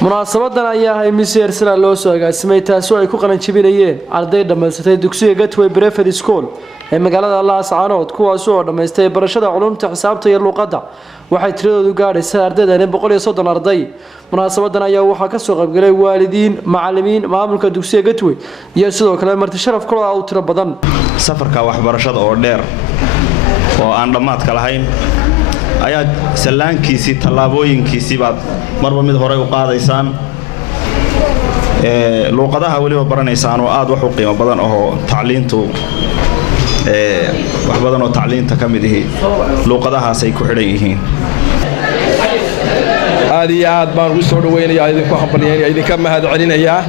munaasabadan ayaa ahay miseer sila loo soo agaasimay taasoo ay ku qalan jabinayeen arday dhamaysatay dugsiga Gateway Private School ee magaalada Laascaanood kuwaas oo dhamaystay barashada culuumta xisaabta iyo luqadda waxay tiradoodu gaadhaysaa ardayda 130 arday munaasabadan ayaa waxa ka soo qaybgalay waalidiin macallimiin maamulka dugsiga Gateway iyo sidoo kale marti sharaf kale oo tiro badan safarka waxbarashada oo dheer oo aan dhamaad ka lahayn ayaa salaankiisi talaabooyinkiisi baad marba mid hore u qaadaysaan luqadaha waliba baranaysaan oo aad wax u qiimo badan oo tacliintu wax badan oo tacliinta kamid ah luqadahaas ay ku xidhan yihiin aad iyo aad baan ugu soo dhaweynayaa idinku hambalyeynaya idinka mahad celinayaa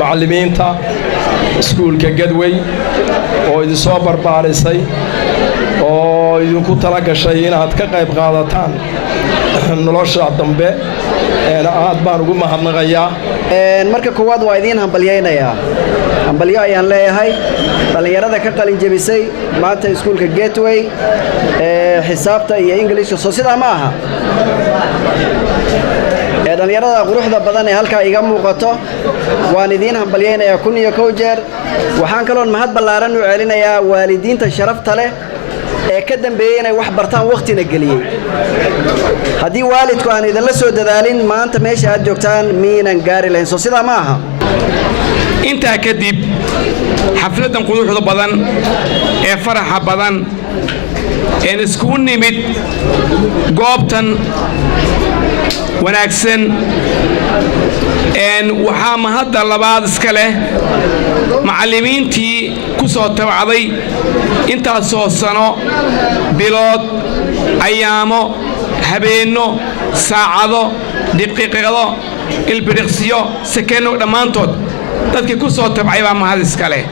macallimiinta iskuulka Gateway oo idin soo barbaarisay oo idinku tala gashay inaad ka qayb qaadataan nolosha dambe aad baan ugu mahadnaqayaa marka koowaad waa idin hambalyeynaya hambalyo ayaan leeyahay dhalinyarada ka qalin jabisay maanta iskuulka Gateway xisaabta iyo Englishka soo sida ma aha dhalinyarada quruxda badan ee halka iga muuqato waan idin hambalyeynaya kun iyo kow jeer waxaan kaloon mahad ballaaran u celinayaa waalidiinta sharafta leh ee ka dambeeyay inay wax bartaan waqtina galiyay hadii waalidku aan idin la soo dadaalin maanta meesha aad joogtaan miinan gaari lahayn soo sida ma aha inta kadib xafladan quruxda badan ee faraxa badan ee isku nimid goobtan wanaagsan waxaa mahadda labaad iska leh macallimiintii ku soo tabacday intaasoo sano bilood ayaamo habeenno saacado daqiiqado ilbiriqsiyo sekenno dhammaantood dadkii ku soo tabcay baa mahad iska leh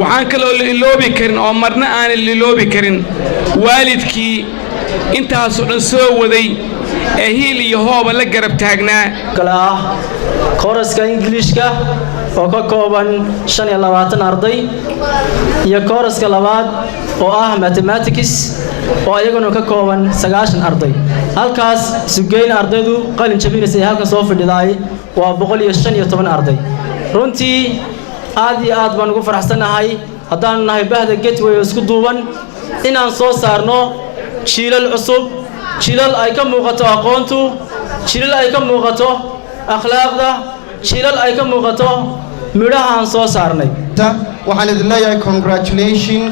waxaan kaloo iloobi karin oo marna aan iloobi karin waalidkii intaasoo dhan soo waday ee hiil iyo hooba la garab taagnaa kala ah kooraska Englishka oo ka kooban 25 arday iyo kooraska labaad oo ah Mathematics oo ayaguna ka kooban 9 arday halkaas sugeyn ardaydu qalin jabinaysa halka soo fadhiday waa 115 arday runtii aad iyo aad baan ugu faraxsanahay haddaan nahay bahda Gateway isku duuban inaan soo saarno jiilal cusub jiilal ay ka muuqato aqoontu jiilal ay ka muuqato akhlaaqda jiilal ay ka muuqato midhahan soo saarnay waxaan idin leeyahay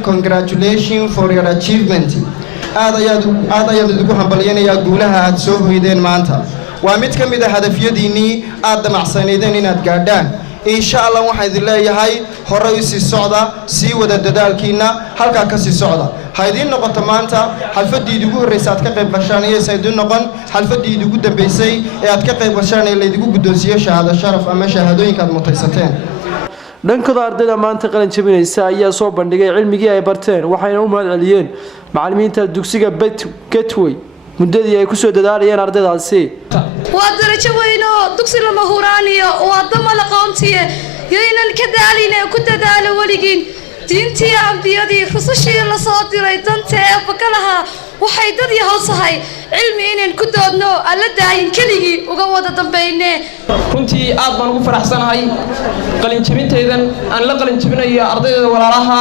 congratulations for your achievement aad ayaad ugu hambalyeynaya guulaha aad soo hoydeen maanta waa mid ka mid ah hadafyadiinii aad damacsanaydeen inaad gaadhaan insha Allah waxaan idin leeyahay hore u sii socda sii wada dadaalkiina halka ka sii socda haydin noqoto maanta xalfadii ugu horeysay aad ka qayb gashaan iyo saydin noqon xalfadii ugu dambeysay ee aad ka qayb gashaan ee leedigu guddoonsiyo shahaado sharaf ama shahaadooyinka aad mutaysateen dhankooda ardayda maanta qalin jabinaysa ayaa soo bandhigay cilmigii ay barteen waxayna u mahad celiyeen macallimiinta dugsiga Gateway muddadii ay ku soo dadaalayeen ardaydaasi waa darajo weyn oo dugsi lama huraaniyo waa dama la qoontiye yeynan ka daalin ku dadaalo waligiin diintii ambiyadii rusushii la soo diray danta ee bakalaha waxay dad yahay cilmi inaan ku doodno alla daayin kaligi uga wada dambeynee runtii aad baan ugu faraxsanahay qalin jabintaydan aan la qalin jabinayo ardayda walaalaha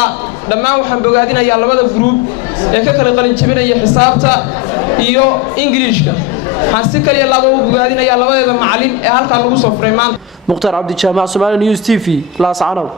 dhammaan waxaan bogaadinayaa labada group ee ka kala qalin jabinaya xisaabta iyo Englishka waxaan si kaliya laba u bogaadinayaa labadeeda macallin ee halka lagu soo furay maanta Mukhtaar Cabdi Jaamac Somali News TV Laascaanood